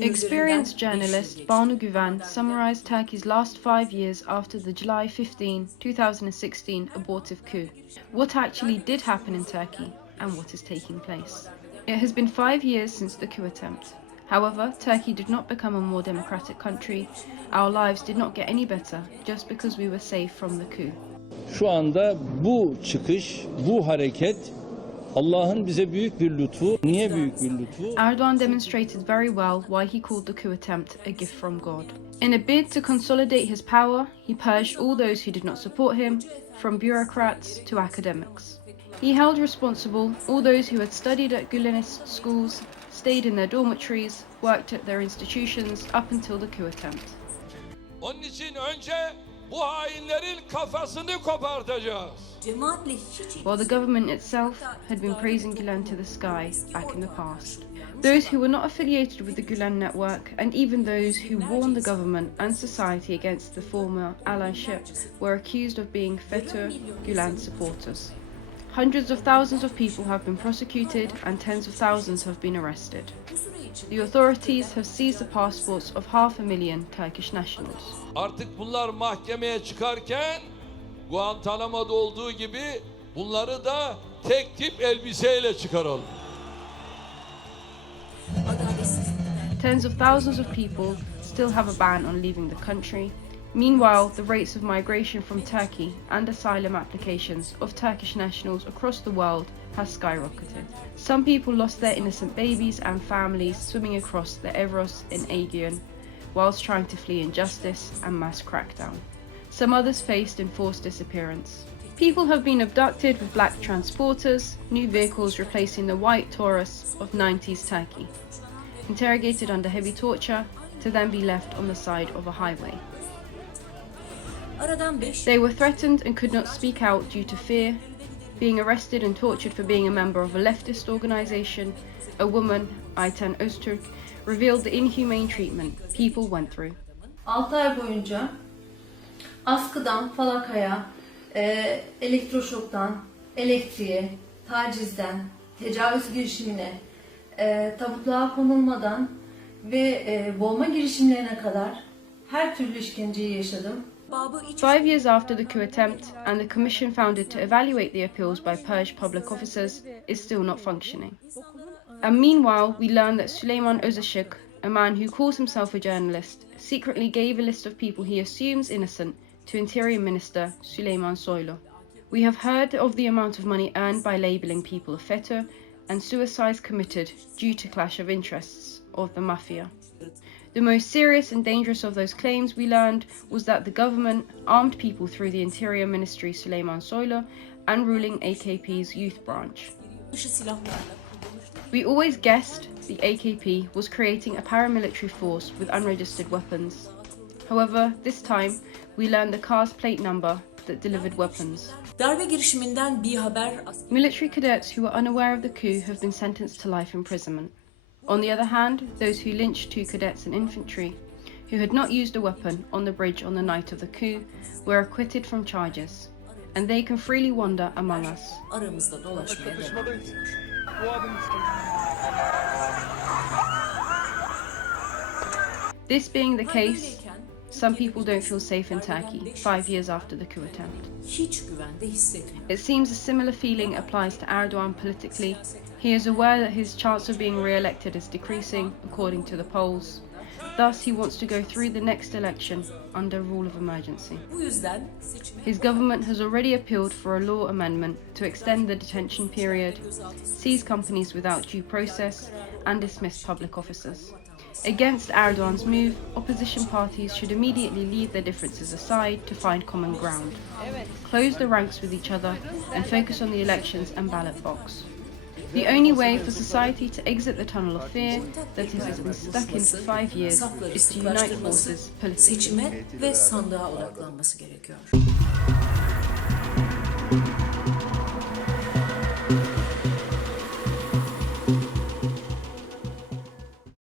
Experienced journalist Banu Guven summarized Turkey's last 5 years after the July 15, 2016 abortive coup. What actually did happen in Turkey and what is taking place. It has been 5 years since the coup attempt. However, Turkey did not become a more democratic country. Our lives did not get any better just because we were safe from the coup. Şu anda bu çıkış, bu hareket Allah'ın bize büyük bir lütfu. Niye büyük bir lütfu? Erdogan demonstrated very well why he called the coup attempt a gift from God. In a bid to consolidate his power, he purged all those who did not support him, from bureaucrats to academics. He held responsible all those who had studied at Gulenist schools, stayed in their dormitories, worked at their institutions up until the coup attempt. Onun için önce bu hainlerin kafasını kopartacağız. While the government itself had been praising Gulen to the sky back in the past. Those who were not affiliated with the Gulen network, and even those who warned the government and society against the former allyship, were accused of being FETÖ Gulen supporters. Hundreds of thousands of people have been prosecuted and tens of thousands have been arrested. The authorities have seized the passports of 500,000 Turkish nationals. Artık bunlar mahkemeye çıkarken Guantanamo'da olduğu gibi bunları da tek tip elbiseyle çıkaralım. Tens of thousands of people still have a ban on leaving the country. Meanwhile, the rates of migration from Turkey and asylum applications of Turkish nationals across the world has skyrocketed. Some people lost their innocent babies and families swimming across the Evros in Aegean whilst trying to flee injustice and mass crackdown. Some others faced enforced disappearance. People have been abducted with black transporters, new vehicles replacing the white Taurus of 90s Turkey, interrogated under heavy torture to then be left on the side of a highway. They were threatened and could not speak out due to fear, being arrested and tortured for being a member of a leftist organization. A woman, Ayten Öztürk, revealed the inhumane treatment people went through. 6 ay boyunca askıdan falakaya, elektroşoktan, elektriğe, tacizden, tecavüz girişimine, tabutluğa konulmadan ve boğma girişimlerine kadar her türlü işkenceyi yaşadım. 5 years after the coup attempt and the commission founded to evaluate the appeals by purged public officers is still not functioning. And meanwhile, we learn that Süleyman Özaşık, a man who calls himself a journalist, secretly gave a list of people he assumes innocent to Interior Minister Süleyman Soylu. We have heard of the amount of money earned by labelling people a FETÖ and suicides committed due to clash of interests of the mafia. The most serious and dangerous of those claims we learned was that the government armed people through the Interior Ministry Süleyman Soylu and ruling AKP's youth branch. We always guessed the AKP was creating a paramilitary force with unregistered weapons. However, this time we learned the car's plate number that delivered weapons. Military cadets who were unaware of the coup have been sentenced to life imprisonment. On the other hand, those who lynched 2 cadets and infantry, who had not used a weapon on the bridge on the night of the coup, were acquitted from charges, and they can freely wander among us. This being the case, some people don't feel safe in Turkey 5 years after the coup attempt. It seems a similar feeling applies to Erdogan politically. He is aware that his chance of being re-elected is decreasing, according to the polls. Thus, he wants to go through the next election under rule of emergency. His government has already appealed for a law amendment to extend the detention period, seize companies without due process, and dismiss public officers. Against Erdogan's move, opposition parties should immediately leave their differences aside to find common ground, close the ranks with each other, and focus on the elections and ballot box. The only way for society to exit the tunnel of fear that it has been stuck in for 5 years is to unite forces politically.